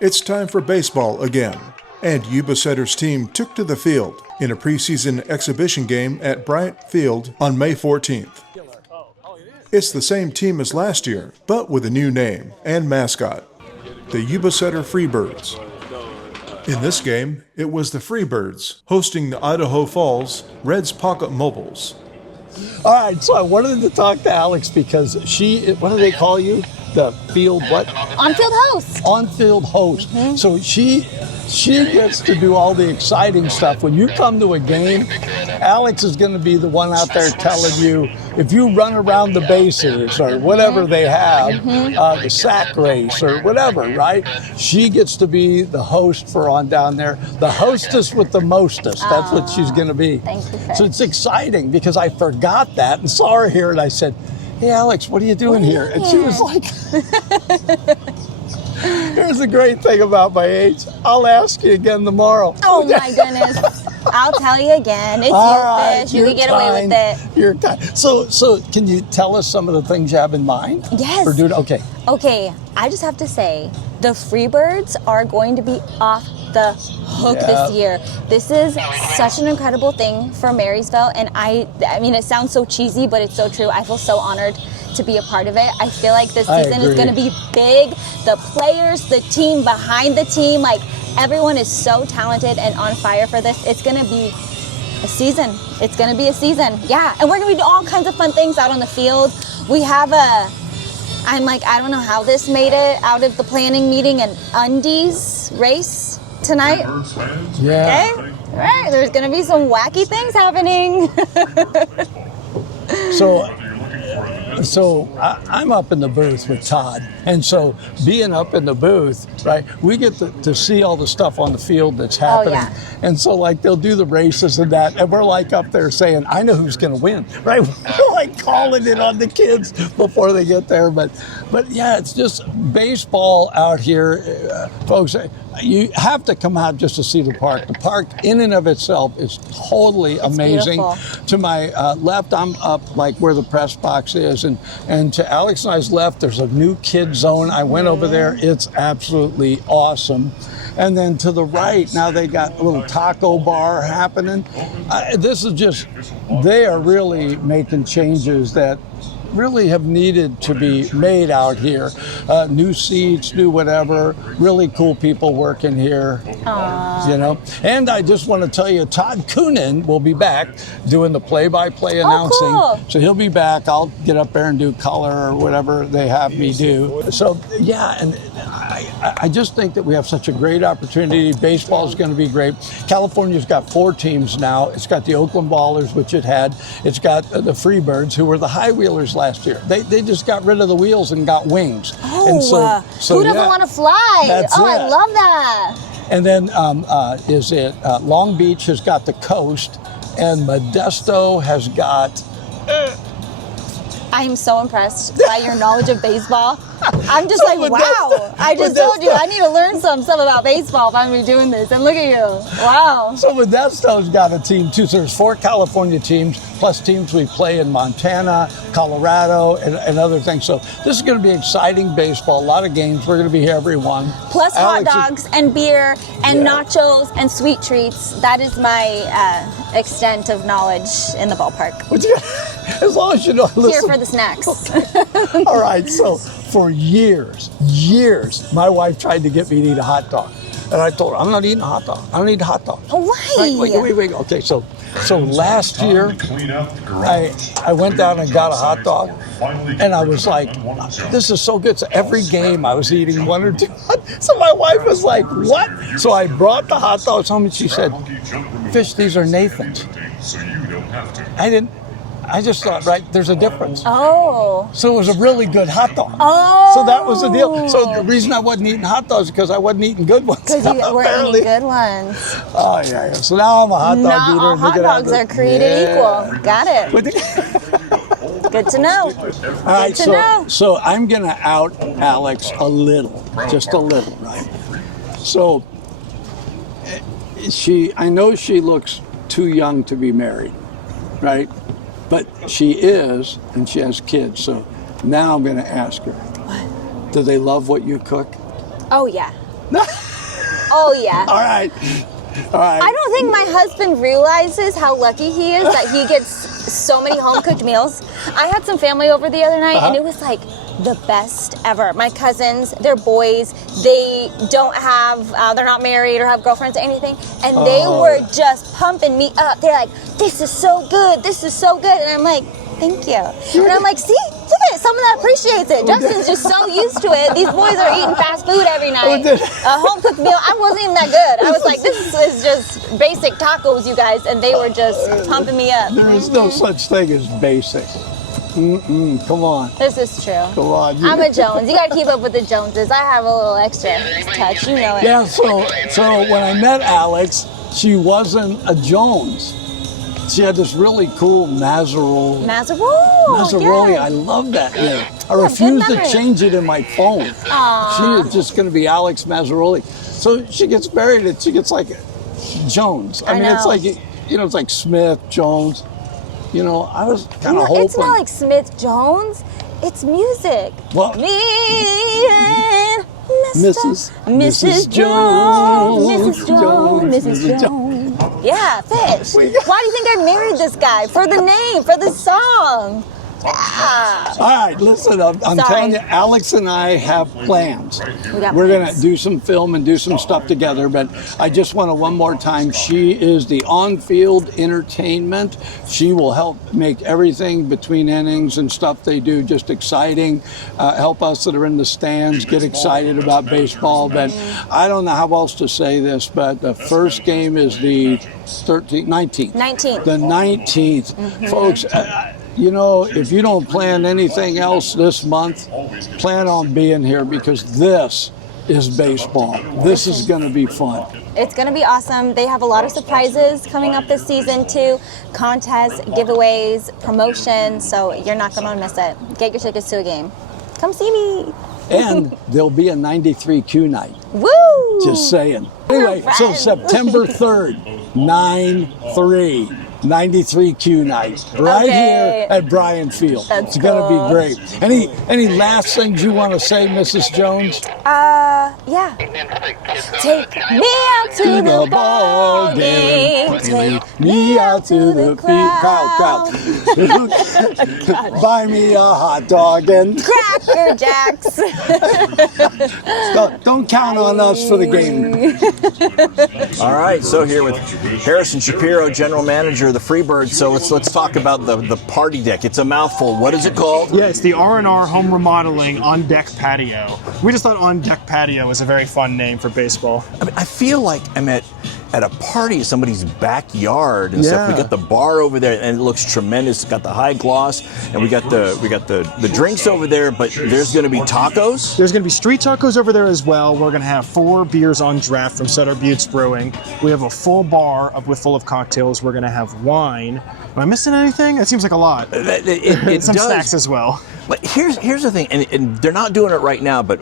It's time for baseball again, and Yuba-Sutter's team took to the field in a preseason exhibition game at Bryant Field on May 14th. It's the same team as last year, but with a new name and mascot, the Yuba-Sutter Freebirds. In this game, it was the Freebirds hosting the Idaho Falls RedPocket Mobiles. All right, so I wanted to talk to Alex because what do they call you? The field what? On-field host. On-field host. Mm-hmm. So she gets to do all the exciting stuff. When you come to a game, Alex is going to be the one out there telling you if you run around the bases or whatever they have, the sack race or whatever, right? She gets to be the host for on down there. The hostess with the mostest. That's what she's going to be. Thank you, Chris. So it's exciting because I forgot that and saw her here and I said, "Hey, Alex, what are you doing here?" And she was like, "Here's the great thing about my age. I'll ask you again tomorrow." Oh, my goodness. I'll tell you again. It's your fish. You can get away with it. You're kind. So can you tell us some of the things you have in mind? Yes. For doing, okay. Okay, I just have to say, the Freebirds are going to be off the hook this year. This is such an incredible thing for Marysville, and I mean, it sounds so cheesy, but it's so true. I feel so honored to be a part of it. I feel like this season is going to be big. The players, the team behind the team, like everyone is so talented and on fire for this. It's going to be a season. It's going to be a season. Yeah, and we're going to do all kinds of fun things out on the field. We have I don't know how this made it out of the planning meeting, an undies race tonight. Yeah. Okay. All right. There's going to be some wacky things happening. So I'm up in the booth with Todd, and so being up in the booth, right, we get to see all the stuff on the field that's happening. Oh, yeah. And so like they'll do the races and that, and we're like up there saying, "I know who's going to win," right? We're like calling it on the kids before they get there. But yeah, it's just baseball out here, folks. You have to come out just to see the park. The park in and of itself is totally amazing. Beautiful. To my left, I'm up like where the press box is, and to Alex and I's left, there's a new kid zone. I went over there. It's absolutely awesome. And then to the right, now they got a little taco bar happening. This is just, they are really making changes that really have needed to be made out here. New seats, new whatever, really cool people working here. Aww. You know. And I just want to tell you, Todd Kuhnen will be back doing the play-by-play announcing. Cool. So he'll be back. I'll get up there and do color or whatever they have me do. So yeah, and I just think that we have such a great opportunity. Baseball is going to be great. California's got 4 teams now. It's got the Oakland Ballers, which it had. It's got the Freebirds, who were the high wheelers last year. They just got rid of the wheels and got wings. Oh, and so who doesn't want to fly? That's it. I love that. And then Long Beach has got the Coast, and Modesto has got. I am so impressed by your knowledge of baseball. I'm just like, wow. I just told you I need to learn some stuff about baseball if I'm going to be doing this. And look at you. Wow. So Modesto's got a team too. So there's 4 California teams, plus teams we play in Montana, Colorado, and other things. So this is going to be exciting baseball. A lot of games. We're going to be here every one. Plus hot dogs and beer and nachos and sweet treats. That is my extent of knowledge in the ballpark. As long as you don't listen. Here for the snacks. Okay. All right. So for years, my wife tried to get me to eat a hot dog. And I told her, I'm not eating a hot dog. I don't eat a hot dog. Why? Wait. Okay, so last year, I went down and got a hot dog. And I was like, this is so good. So every game I was eating 1 or 2. So my wife was like, what? So I brought the hot dogs home and she said, "Fish, these are Nathan's." I just thought, right, there's a difference. Oh. So it was a really good hot dog. Oh. So that was the deal. So the reason I wasn't eating hot dogs is because I wasn't eating good ones. Because you weren't eating good ones. Oh, yeah. So now I'm a hot dog eater. Not all hot dogs are created equal. Got it. Good to know. All right, so I'm going to out Alex a little, just a little, right? So I know she looks too young to be married, right? But she is, and she has kids. So now I'm going to ask her. What? Do they love what you cook? Oh, yeah. Oh, yeah. All right. I don't think my husband realizes how lucky he is that he gets so many home-cooked meals. I had some family over the other night, and it was like the best ever. My cousins, they're boys. They don't have, they're not married or have girlfriends or anything, and they were just pumping me up. They're like, this is so good. This is so good. And I'm like, thank you. And I'm like, see, look at it. Someone that appreciates it. Justin's just so used to it. These boys are eating fast food every night. A home-cooked meal, I wasn't even that good. I was like, this is just basic tacos, you guys. And they were just pumping me up. There is no such thing as basic. Come on. This is true. Come on. I'm a Jones. You got to keep up with the Joneses. I have a little extra touch. You know it. Yeah, so when I met Alex, she wasn't a Jones. She had this really cool Mazzaroli. Mazzaroli. I love that name. I refuse to change it in my phone. Aww. She is just going to be Alex Mazzaroli. So she gets married and she gets like Jones. I mean, it's like, it's like Smith, Jones. I was kind of hoping. It's not like Smith Jones. It's music. Well, me and Mrs. Jones. Mrs. Jones. Yeah, fish. Why do you think I married this guy? For the name, for the song. Yeah. All right, listen, I'm telling you, Alex and I have plans. We're going to do some film and do some stuff together, but I just want to one more time, she is the on-field entertainment. She will help make everything between innings and stuff they do just exciting, help us that are in the stands get excited about baseball. But I don't know how else to say this, but the first game is the 19th. The 19th. Folks, if you don't plan anything else this month, plan on being here because this is baseball. This is going to be fun. It's going to be awesome. They have a lot of surprises coming up this season too. Contests, giveaways, promotions. So you're not going to miss it. Get your tickets to a game. Come see me. And there'll be a 93Q night. Woo! Just saying. Anyway, so September 3rd, 9/3. 93Q night right here at Bryant Field. It's going to be great. Any last things you want to say, Mrs. Jones? Yeah. Take me out to the ball game. Take me out to the crowd. Buy me a hot dog and Cracker Jacks. Don't count on us for the game. All right, so here with Harrison Shapiro, General Manager of the Freebirds. So let's talk about the party deck. It's a mouthful. What is it called? Yeah, it's the R&R Home Remodeling On Deck Patio. We just thought On Deck Patio was a very fun name for baseball. I mean, I feel like I'm at a party in somebody's backyard and stuff. We got the bar over there, and it looks tremendous. It's got the high gloss, and we got the drinks over there. But there's going to be tacos. There's going to be street tacos over there as well. We're going to have 4 beers on draft from Sutter Buttes Brewing. We have a full bar full of cocktails. We're going to have wine. Am I missing anything? That seems like a lot. It Some does. snacks as well. But here's the thing, and they're not doing it right now, but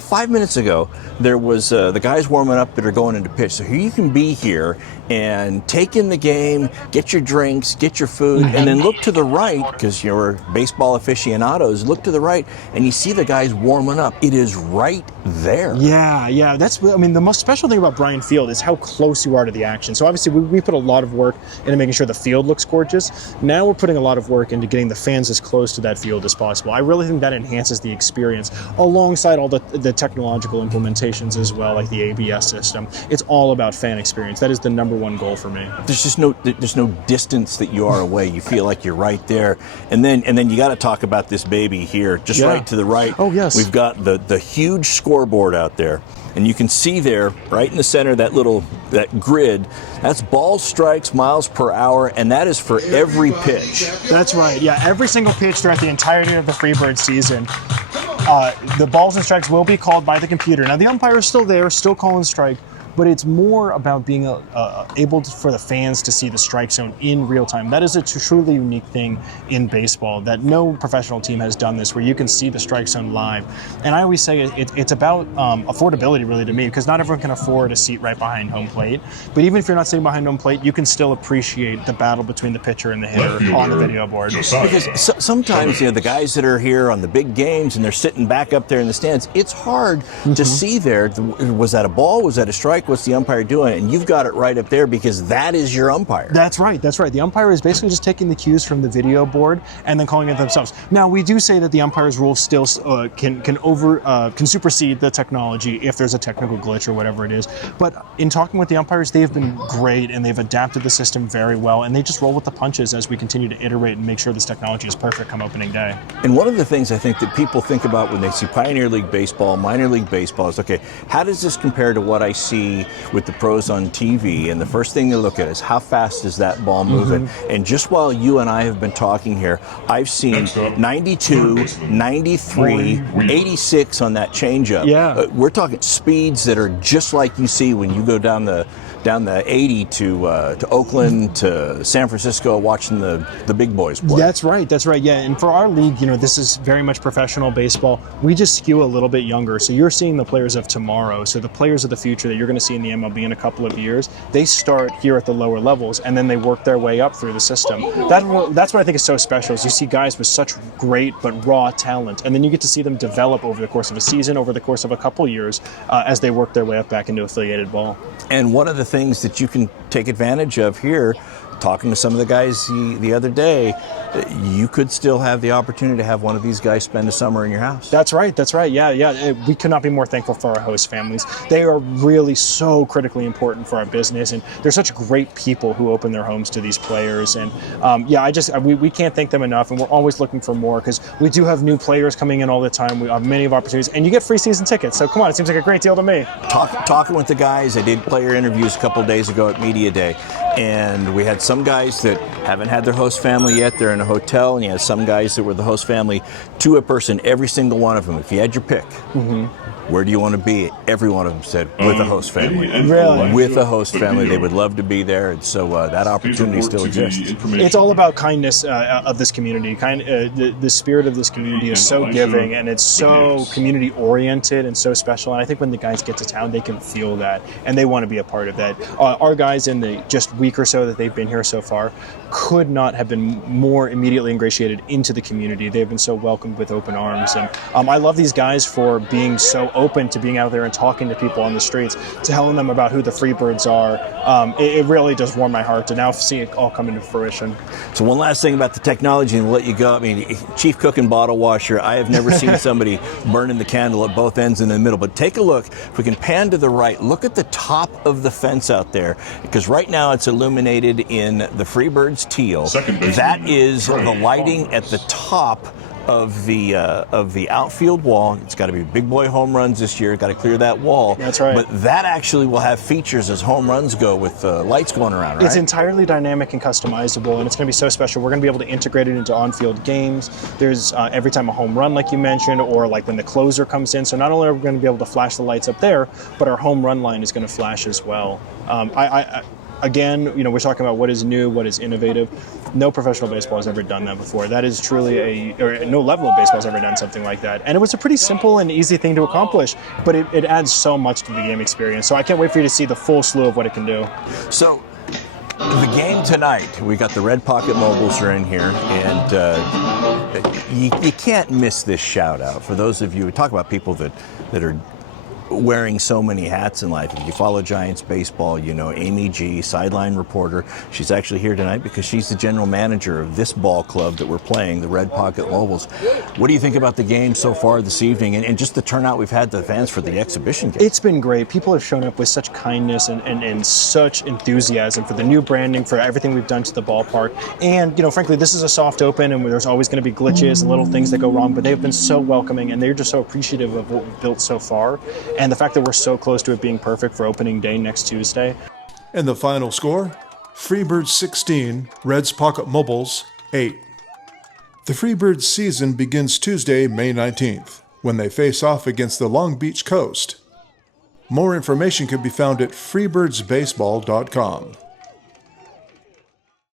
5 minutes ago, there was the guys warming up that are going into pitch. So you can be here and take in the game, get your drinks, get your food, and then look to the right, because you're baseball aficionados, look to the right, and you see the guys warming up. It is right there. Yeah. The most special thing about Bryant Field is how close you are to the action. So obviously we put a lot of work into making sure the field looks gorgeous. Now we're putting a lot of work into getting the fans as close to that field as possible. I really think that enhances the experience alongside all the technological implementations as well, like the ABS system. It's all about fan experience. That is the number one goal for me. There's no distance that you are away. You feel like you're right there. And then you got to talk about this baby here, just right to the right. Oh, yes. We've got the huge scoreboard out there. And you can see there, right in the center, that grid, that's balls, strikes, miles per hour, and that is for every pitch. That's right. Yeah, every single pitch throughout the entirety of the Freebird season. The balls and strikes will be called by the computer. Now, the umpire is still there, still calling strike, but it's more about being able for the fans to see the strike zone in real time. That is a truly unique thing in baseball, that no professional team has done this, where you can see the strike zone live. And I always say it's about affordability, really, to me, because not everyone can afford a seat right behind home plate. But even if you're not sitting behind home plate, you can still appreciate the battle between the pitcher and the hitter on the video board. Because sometimes, the guys that are here on the big games and they're sitting back up there in the stands, it's hard to see there. Was that a ball? Was that a strike? What's the umpire doing? And you've got it right up there because that is your umpire. That's right. The umpire is basically just taking the cues from the video board and then calling it themselves. Now, we do say that the umpire's rule still can supersede the technology if there's a technical glitch or whatever it is. But in talking with the umpires, they've been great and they've adapted the system very well, and they just roll with the punches as we continue to iterate and make sure this technology is perfect come opening day. And one of the things I think that people think about when they see Pioneer League Baseball, minor league baseball, is, okay, how does this compare to what I see with the pros on TV? And the first thing they look at is how fast is that ball moving? And just while you and I have been talking here, I've seen 92, 93, 86 on that changeup. Yeah. We're talking speeds that are just like you see when you go down the 80 to Oakland to San Francisco watching the big boys play. That's right. Yeah, and for our league, this is very much professional baseball. We just skew a little bit younger. So you're seeing the players of tomorrow. So the players of the future that you're going to see in the MLB in a couple of years, they start here at the lower levels and then they work their way up through the system. That's what I think is so special, is you see guys with such great but raw talent, and then you get to see them develop over the course of a season, over the course of a couple years, as they work their way up back into affiliated ball. And one of the things that you can take advantage of here, talking to some of the guys the other day, you could still have the opportunity to have one of these guys spend a summer in your house. That's right. Yeah. We could not be more thankful for our host families. They are really so critically important for our business, and they're such great people who open their homes to these players. And we can't thank them enough, and we're always looking for more, because we do have new players coming in all the time. We have many of opportunities, and you get free season tickets. So come on, it seems like a great deal to me. Talking with the guys, I did player interviews a couple of days ago at Media Day, and we had some guys that haven't had their host family yet. They're in a hotel, and you had some guys that were the host family to a person, every single one of them. If you had your pick, where do you want to be? Every one of them said, with a host family. Really? With a host family. They would love to be there, and so that opportunity still exists. It's all about kindness of this community. The spirit of this community is so giving, and it's so community-oriented and so special. And I think when the guys get to town, they can feel that, and they want to be a part of that. Our guys, in the just week or so that they've been here so far, could not have been more immediately ingratiated into the community. They've been so welcomed with open arms. And I love these guys for being so open to being out there and talking to people on the streets, telling them about who the Freebirds are. It really does warm my heart to now see it all come into fruition. So one last thing about the technology, and we'll let you go. I mean, chief cook and bottle washer, I have never seen somebody burning the candle at both ends and in the middle. But take a look. If we can pan to the right, look at the top of the fence out there, because right now it's illuminated in the Freebirds teal. That is the lighting at the top of the outfield wall. It's got to be big boy home runs this year. Got to clear that wall. That's right. But that actually will have features as home runs go, with lights going around, right? It's entirely dynamic and customizable, and it's going to be so special. We're going to be able to integrate it into on-field games. There's every time a home run, like you mentioned, or like when the closer comes in. So not only are we going to be able to flash the lights up there, but our home run line is going to flash as well. Again, we're talking about what is new, what is innovative. No professional baseball has ever done that before. That is truly no level of baseball has ever done something like that. And it was a pretty simple and easy thing to accomplish, but it adds so much to the game experience. So I can't wait for you to see the full slew of what it can do. So the game tonight, we got the RedPocket mobiles are in here, and you can't miss this shout out. For those of you who talk about people that are wearing so many hats in life. If you follow Giants baseball, you know Amy G, sideline reporter. She's actually here tonight because she's the general manager of this ball club that we're playing, the RedPocket Mobiles. What do you think about the game so far this evening, and just the turnout we've had the fans for the exhibition game? It's been great. People have shown up with such kindness and such enthusiasm for the new branding, for everything we've done to the ballpark. And, frankly, this is a soft open, and there's always going to be glitches and little things that go wrong, but they've been so welcoming, and they're just so appreciative of what we've built so far. And the fact that we're so close to it being perfect for opening day next Tuesday. And the final score? Freebirds 16, RedPocket Mobiles 8. The Freebirds season begins Tuesday, May 19th, when they face off against the Long Beach Coast. More information can be found at freebirdsbaseball.com.